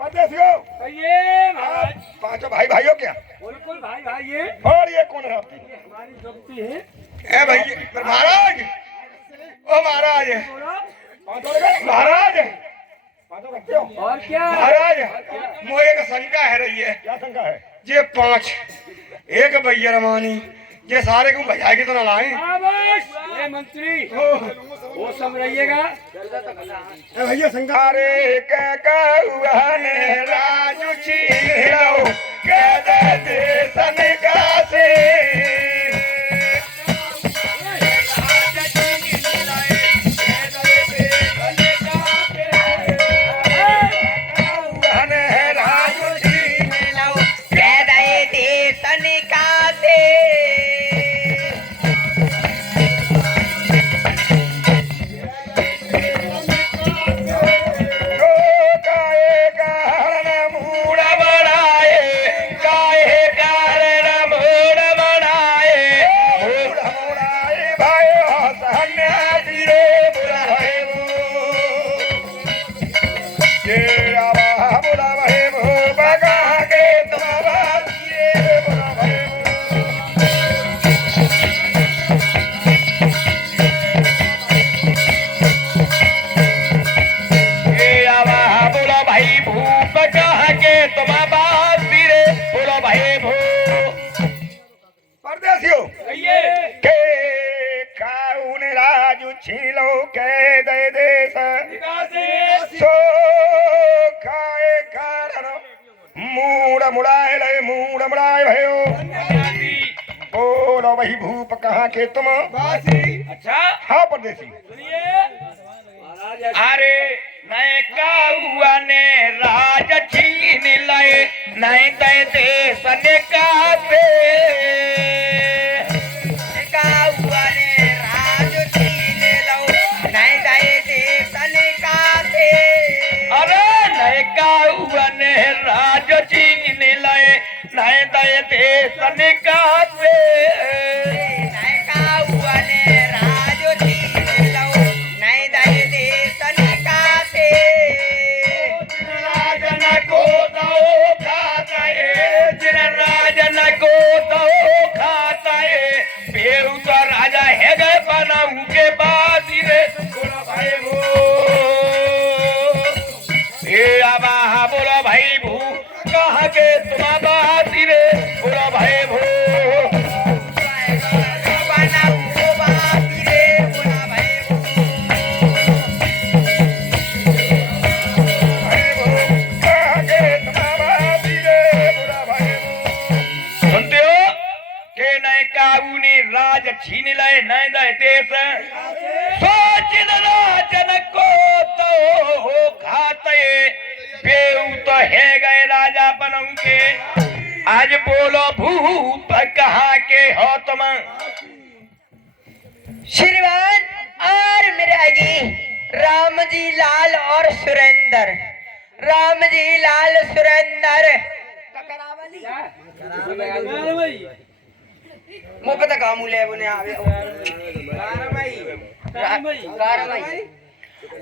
परदेसियों ये महाराज पांचों भाई भाइयों क्या? बिल्कुल भाई भाई ये और ये कौन है आपकी? हमारी दोस्ती है। ए भैया महाराज, ओ महाराज महाराज पांचों रखते हो? और क्या महाराज मुझे एक शंका है रही है। क्या शंका है? ये पांच एक भैया रमानी ये सारे को भजाएगी तो ना लाए? ये मंत्री वो सब रहिएगा। भैया शंका रे कहने राजू छीलो कह दे सनका से छीलो के दे देश सो खाए कारण मूड़ मुड़ाए भयो बोलो वही भूप कहाँ के तुम? अच्छा हाँ परदेसी अरे नए काहुआ ने राज छीन लाए नए दे देश ने कासे काहुआ ने राज छीन लो नए दे देश ने कासे अरे नए काहुआ ने राज छीन लाए नए दे देश ने कासे नए काहुआ ने राज छीन लो नए दे देश ने कासे राजन को दो खाता है जिन राजन को दो खाता है बेऊ तो राजा है गए बनाऊ के बाद रे बोलो भाई भू ए आबा बोलो भाई भू कहाँ के तुम बात रे बोलो भाई भू बनाऊ के बात रे बोलो भाई सुनते हो के नए काबू ने राज छीन लाए नए दे देश सोच राजन को तो हो खाते बेऊ तो है गए राजा बनऊ के आज बोलो भूप कहाँ के हो तुम? श्रीमान और मेरे आगे राम जी लाल और सुरेंद्र राम जी लाल सुरेंद्र मुँह पता काम ले बुने आवे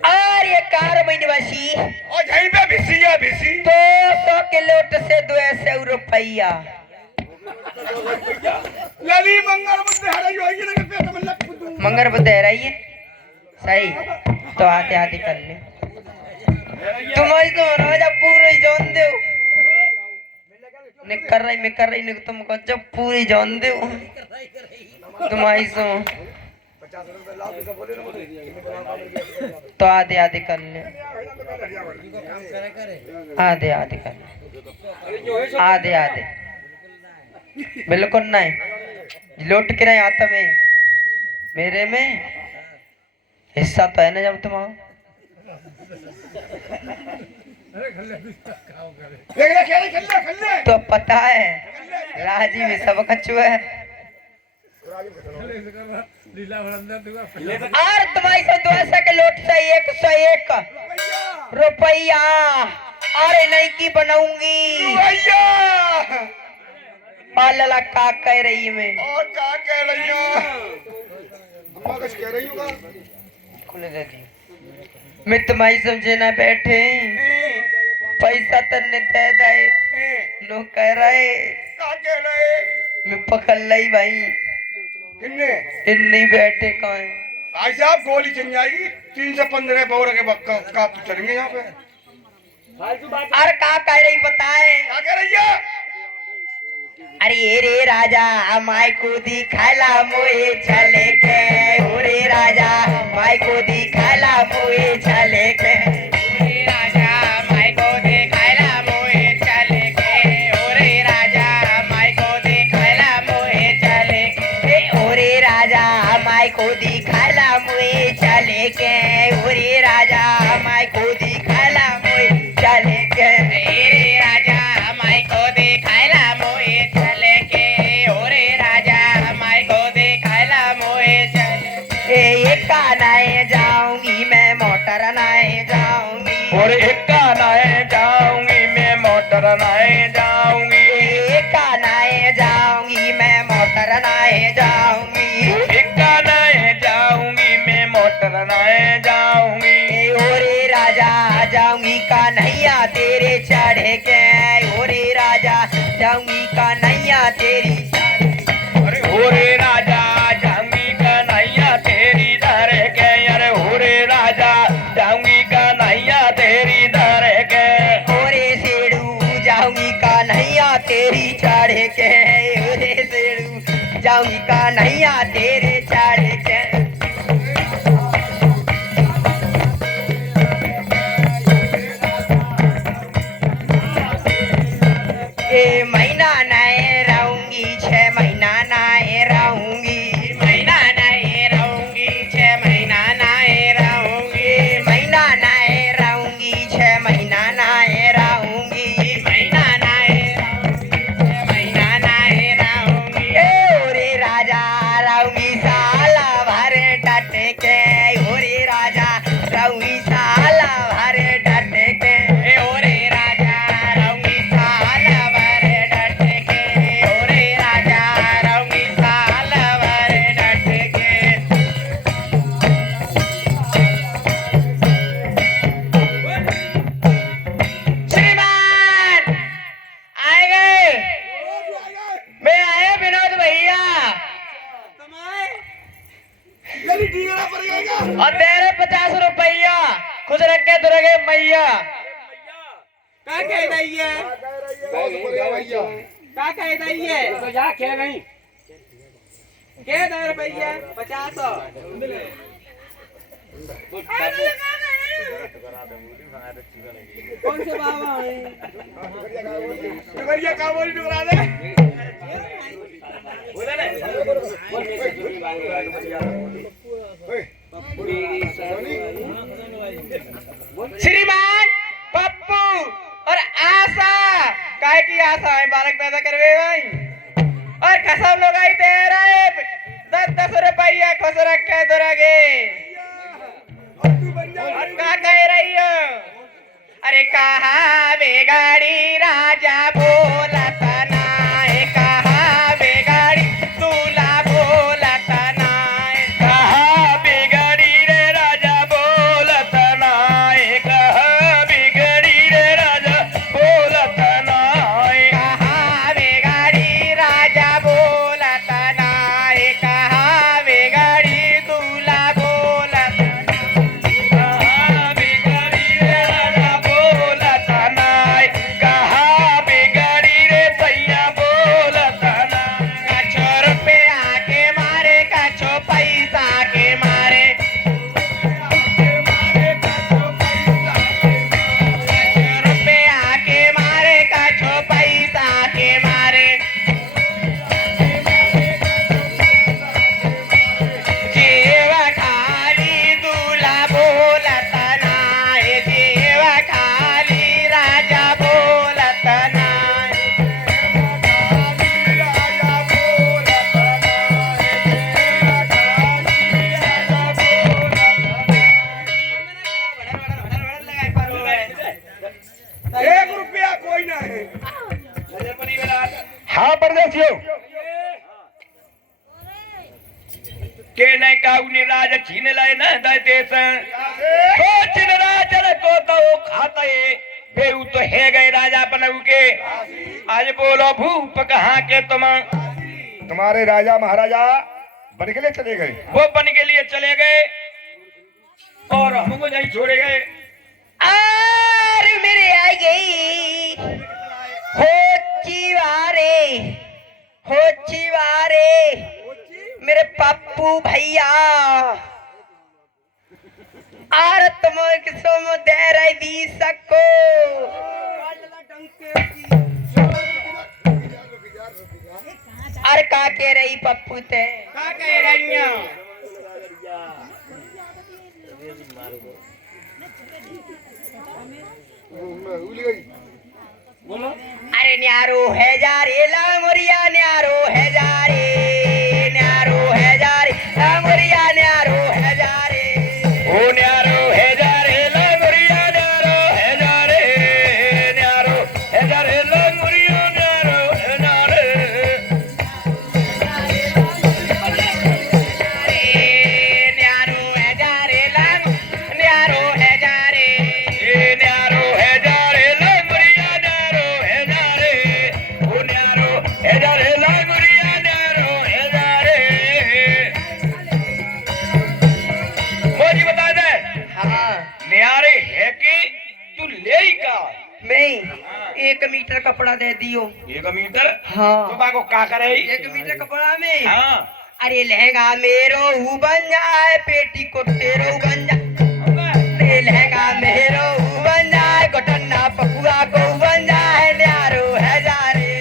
और ये कारवाई निवासी और यहीं पे भिसी है भिसी 200 किलो से 200 रुपया लली मंगल बुद्धि हराई होगी ना के पेट में लग पुदू मंगर बुद्ध है रही है सही तो आते आते कर ले तुम्हारी तो राजा पूरे जान दो निक कर रही निक तुमको जब पूरी जान दो तुम्हारी सो तो आधे आधे कर ले आधे आधे कर ले आधे आधे बिल्कुल नहीं लौट के नहीं आता मैं मेरे में हिस्सा तो है ना जब तुम आओ तो पता है राजी में सब कच्चू है और तुम्हारी से 200 के लोट से 101 रुपया अरे नहीं की बनाऊंगी पालला का कह रही मैं और क्या कह रही हो? अम्मा कुछ कह रही होगा? खुले दे दी मैं तुम्हारी समझे ना बैठे पैसे पैसा तन्ने दे दे लोग कह रहे का कह रहे मैं पकड़ लाई भाई किन्ने इन्नी बैठे कहाँ है भाई साहब गोली चल जाएगी 315 बोर के बक्का का चलेंगे यहाँ पे फालतू बात अरे का कह रही बताए क्या कह रही है अरे रे राजा माई को दिखाला मोए चले के ओरे राजा माई को दिखाला मोए चले के ओरे राजा माई को दिखाला मोए चले के ओरे राजा माई को दिखाला मोए चले के ओरे राजा माई को दिखाला मोए चले के ओरे राजा माई को दिखाला मोए चले के रे राजा माई को दिखाला मोए चले के ओरे राजा माई को दिखाला मोए चले ये कानाए जाऊंगी मैं मोटर नाए जाऊंगी और एक कानाए जाऊंगी मैं मोटर नाए जाऊंगी ये कानाए जाऊंगी मैं मोटर नाए जाऊंगी एक कानाए जाऊंगी मैं मोटर नाए जाऊंगी ओरे राजा जाऊंगी कन्हैया तेरे चढ़े के ओरे राजा जाऊंगी कन्हैया तेरी अरे ओरे राजा जाऊंगी कन्हैया तेरी दर के अरे ओरे राजा जाऊंगी कन्हैया तेरी दर के ओरे सेड़ू जाऊंगी कन्हैया तेरी चढ़े के ओरे सेड़ू जाऊंगी कन्हैया तेरे चढ़े के ए महीना नए रहूंगी 6 महीना नए रहूंगी महीना नहीं रहूंगी 6 महीना नहीं रहूंगी महीना नए रहूंगी 6 महीना नए रहूंगी महीना नहीं रहूंगी 6 महीना नहीं रहूंगी ए ओरे राजा रहूंगी साला भर डट के ओरे राजा रहूंगी साला भर डट के ओरे राजा रहूंगी साल भर डट के ओरे राजा रहूंगी साल भर डट के श्रीमान आए गए मैं आया विनोद भैया और तेरे 50 रुपया खुद रख के दुर्गे मैया का कह रही है का कह रही है तो जा क्या नहीं क्या दे रुपया 50 कौन से बाबा हैं टुकड़िया का बोली टुकड़ा दे श्रीमान पप्पू और आशा काय की आशा है बालक पैदा करवे भाई और कसम लोग आई दे रहे 10 रुपया खुश रख के दुर्गे और का कह रही हो अरे कहा बेगाड़ी राजा बोलत नाय कहा बेगाड़ी दूल्हा बोलत नाय कहा बिगड़ी रे राजा बोलत नाय कहा बिगड़ी रे राजा बोलत नाय कहा बेगाड़ी राजा बोलत नाय कहा बेगाड़ी दूल्हा बोलत कहा बिगड़ी रे राजा बोलत नाय कहा बिगड़ी रे सैया बोलत नाय कछो रुपया के मारे कछो पैसा के मारे रुपया के मारे कछो पैसा के मारे जेव खाली दूल्हा बोलत नाय जेव खाली राजा बोलत नाय एक रुपया कोई ना है हाँ परदेसियों के नहीं काउनी राज छीन लाए ना दाय देश तो छिन राज तो वो खाता है बेऊ तो है गए राजा बनऊ के। आज बोलो भूप कहाँ के तुम? तुम्हारे राजा महाराजा बन के लिए चले गए। वो बन के लिए चले गए और हमको नहीं छोड़े गए। और मेरे आ गई हो चिवारे मेरे पप्पू भैया और तुम किसम दे रही दी सको और का कह रही पप्पू ते का कह रही हैं? बोलो। अरे न्यारो है जा रे लांगोरिया न्यारो है जा रे लांगोरिया न्यारो है जा रे ओ न्यारो है जा रे लांगुरिया न्यारो है जा रे न्यारो है जा रे लांगुरिया न्यारो है जा रे न्यारो है जा रे न्यारो है जा रे ए न्यारो है जा रे लांगुरिया न्यारो है जा रे ओ न्यारो है जा रे लांगुरिया न्यारो है जा रे। मोजी बता दे हाँ न्यारे है कि तू ले ही का? मैं 1 मीटर कपड़ा दे दियो। 1 मीटर हाँ तो को का करे? 1 मीटर कपड़ा में हाँ अरे लहंगा मेरो हु बन जाए पेटीकोट तेरो बन जाए लहंगा मेरो हु बन जाए घटना पपुआ को बन जाए न्यारो है जा रे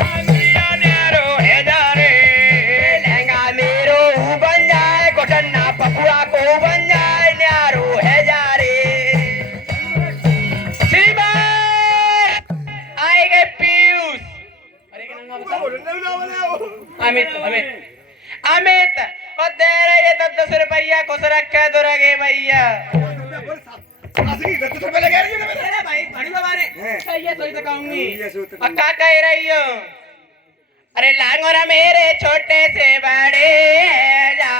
लांगुरिया न्यारो है जा रे लहंगा मेरो हु बन जाए घटना पपुआ को बन जाए न्यारो है जा रे श्रीमान आए गए पीयूष अमित और दे रहे तो 10 रुपया खुश रखे तो रगे भैया अरे भाई बड़ी बाबा ने सही है तो कहूंगी। पक्का कह रही हो अरे लांगोरा मेरे छोटे से बड़े जा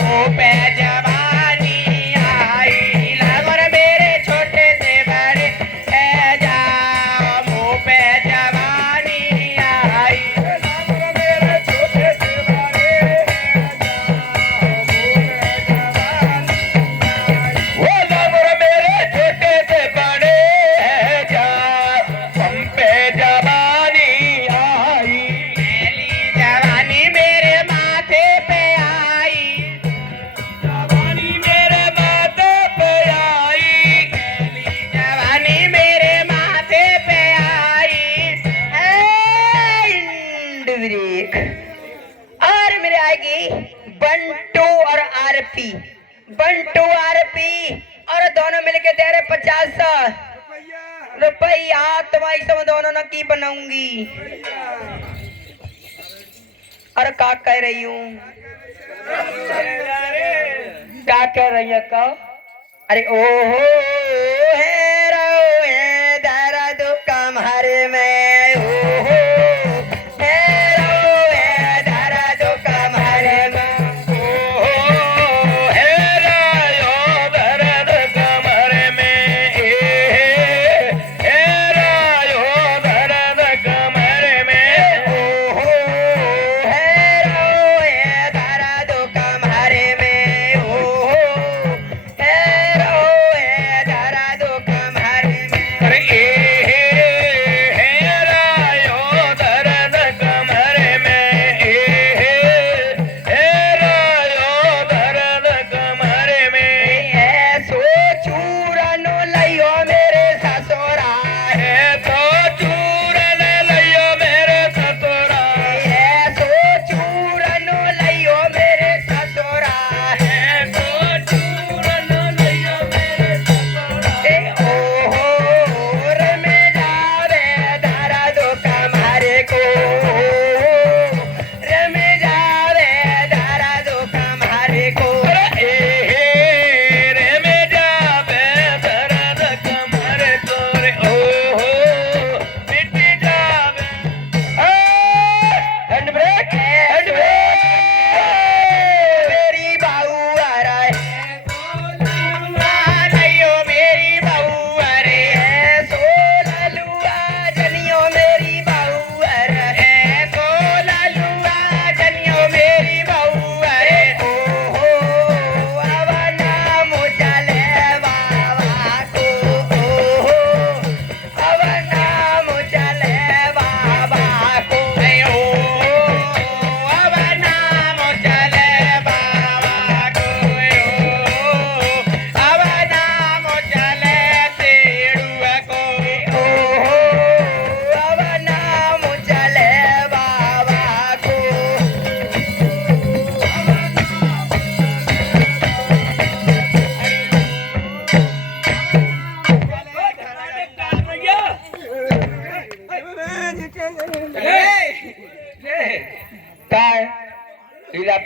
मुंह पे जवानी आई लांगोरा मेरे छोटे से बड़े है जा मुंह पे जवानी आई वो लांगुर मेरे छोटे से बड़े हैं जा हम पे जवानी आई। पहली जवानी मेरे माथे पे आई जवानी मेरे माथे पे आई। पहली जवानी मेरे माथे पे आई एंड ब्रेक और मेरे आएगी बंटू आरपी और दोनों मिलके दे रहे 50 रुपया तुम्हारी सब दोनों ने की बनाऊंगी और का कह रही हूँ क्या कह रही है का अरे ओहो है दर्द कमर में ओहो है दर्द कमर में ओहो है रायो दर्द कमर में है रायो दर्द कमर में ओहो है दर्द कमर में ओहो है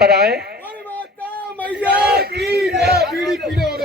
पर आए। माता मैया की जय। बीड़ी पीने